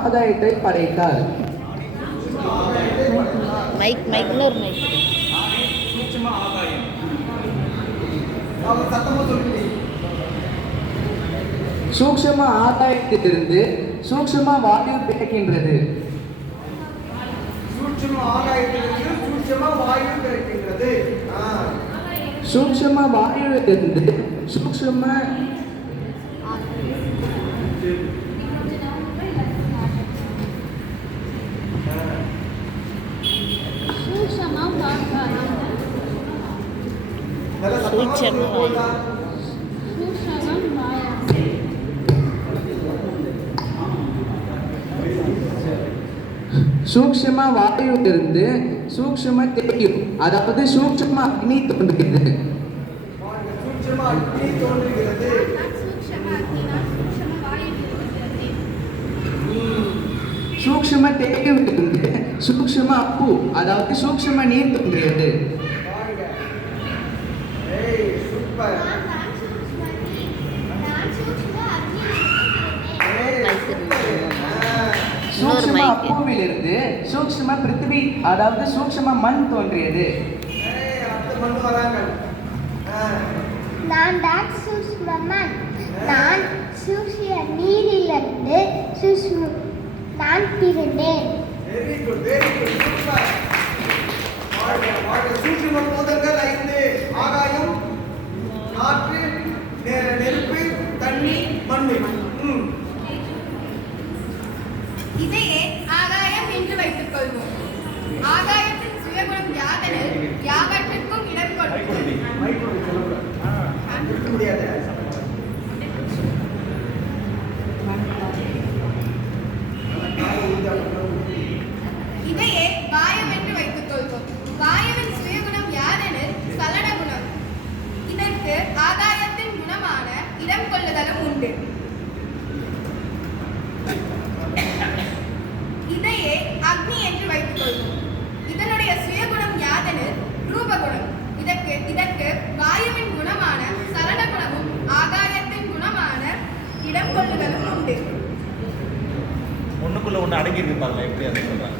ஆகாயத்தை படைத்தார். Mic mic இன்னொரு மைக். சூக்ஷ்ம ஆகாயத்திலிருந்து சூக்ஷ்ம வாயு பிறக்கின்றது. சூக்ஷ்ம வாயுவிலிருந்து சூக்ஷ்ம நல்ல சத்தமா சூட்சும சொல்லுங்க. சூக்ஷ்ம சூக்ஷ்ம தேயும் அதாவது சூக்ஷ்ம அக்னி தோன்றுகிறது. சூக்ஷ்ம தேயுவிலிருந்து சூக்ஷ்ம அப்பு அதாவது சூக்ஷ்ம நீர் தோன்றியது சூக்ஷ்ம mic. அப்புவிலிருந்து சூக்ஷ்ம பிருத்திவி அதாவது சூக்ஷ்ம மண் தோன்றியது. நான் தான் சூஷ்மமன் நான் சூசிய நீரிலிருந்து சுஷ்மு நான் பிறந்தேன் very good very good super. வாழ்க வாழ்க. சூட்சும தண்ணி மண்ணு ம். இதையே ஆகாயம் என்று வைத்துக் கொள்வோம். ஆகாயத்தின் சுயகுணம் யாதெனில் யாவற்றிற்கும் இடம் கொடுக்கும் முடியாது இதையே வாயம் என்று வைத்துக் கொள்வோம் வாயுவின் சுயகுணம் யாதெனில் சலன குணம் இதற்கு ஆகாயத்தின் குணமான இடம் கொள்ளுதலும் உண்டு இதையே அக்னி என்று வைத்துக் கொள்வோம் இதனுடைய சுயகுணம் யாதெனில்? ரூபகுணம். இதற்கு இதற்கு வாயுவின் குணமான சரண குணமும் ஆகாயத்தின் குணமான இடம் கொள்ளுதலும் உண்டு. ஒண்ணுக்குள்ள ஒண்ணு அடங்கி இருப்பாங்களா எப்படி அதை சொல்றாங்க?